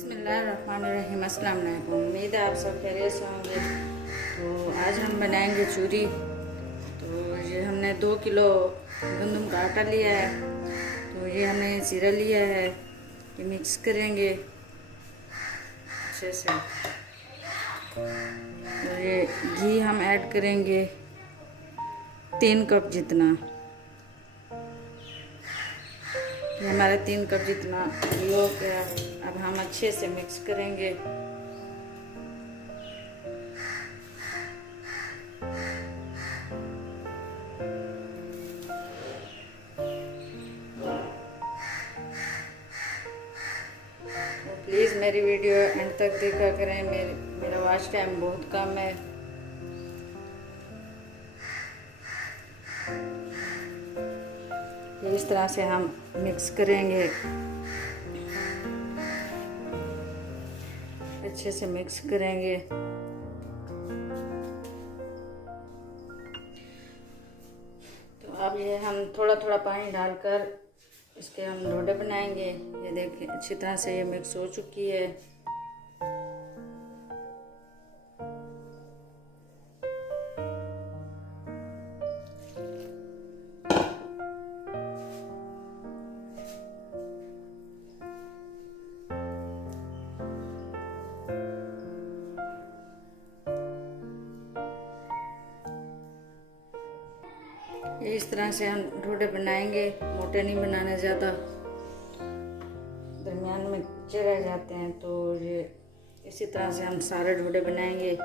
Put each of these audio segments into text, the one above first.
बिस्मिल्लाहिर्रहमानिर्रहीम। अस्सलाम वालेकुम। उम्मीद है आप सब खैरियत से होंगे। तो आज हम बनाएंगे चूरी। तो ये हमने 2 किलो गंदम का आटा लिया है। तो ये हमने जीरा लिया है, ये मिक्स करेंगे अच्छे से। और ये घी हम ऐड करेंगे 3 कप जितना। ये हमारा 3 कप जितना घी हो गया। अब हम अच्छे से मिक्स करेंगे। प्लीज़ मेरी वीडियो एंड तक देखा करें। मेरा वॉच टाइम बहुत कम है। इस तरह से हम मिक्स करेंगे, अच्छे से मिक्स करेंगे। तो अब ये हम थोड़ा थोड़ा पानी डालकर इसके हम डोडे बनाएंगे। ये देखिए अच्छी तरह से ये मिक्स हो चुकी है। इस तरह से हम डोडे बनाएंगे। मोटे नहीं बनाने, ज़्यादा दरमियान में कच्चे रह जाते हैं। तो ये इसी तरह से हम सारे डोडे बनाएंगे।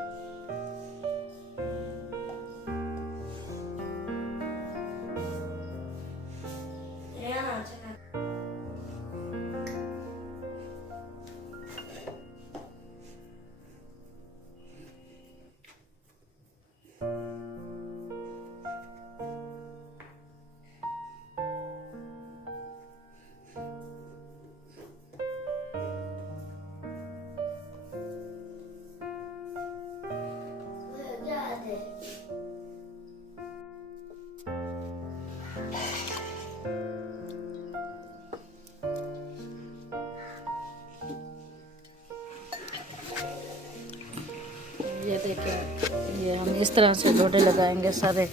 ये देखिए, ये हम इस तरह से डोडे लगाएंगे सारे।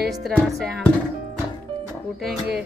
इस तरह से हम कूटेंगे।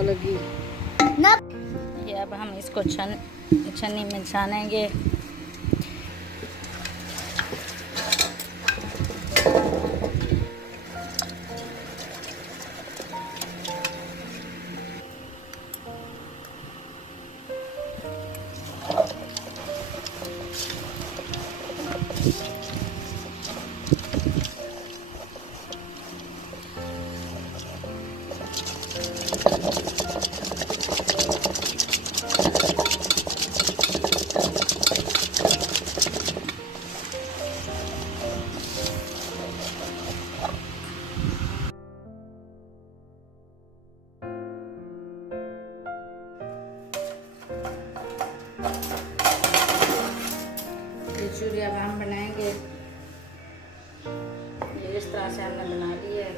लगी ये अब हम इसको छन्नी में छानेंगे। चूरी अब हम बनाएंगे। ये इस तरह से हमने बना ली है।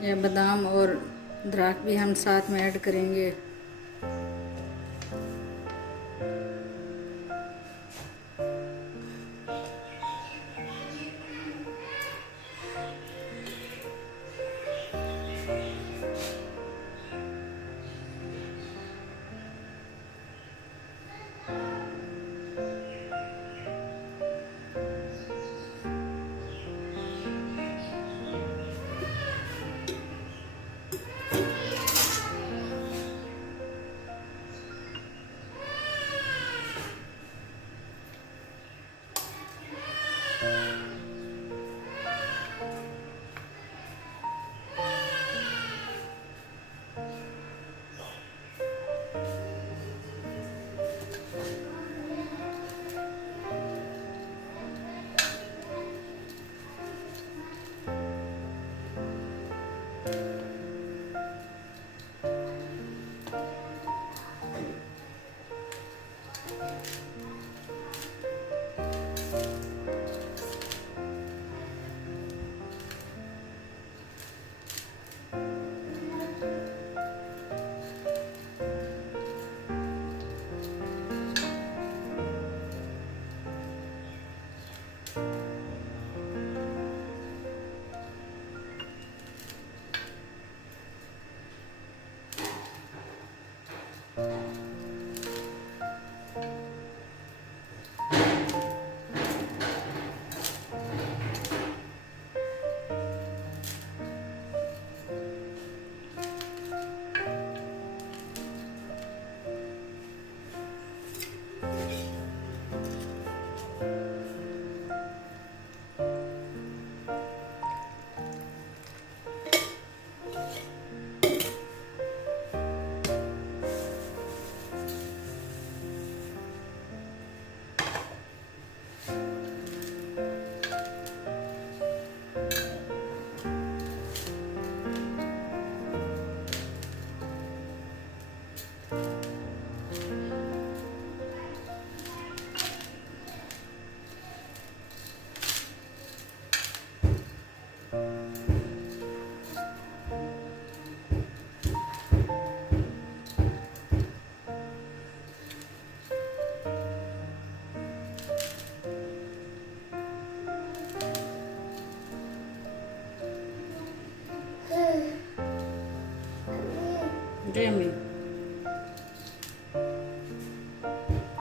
ये बादाम और द्राख भी हम साथ में ऐड करेंगे। Jamie.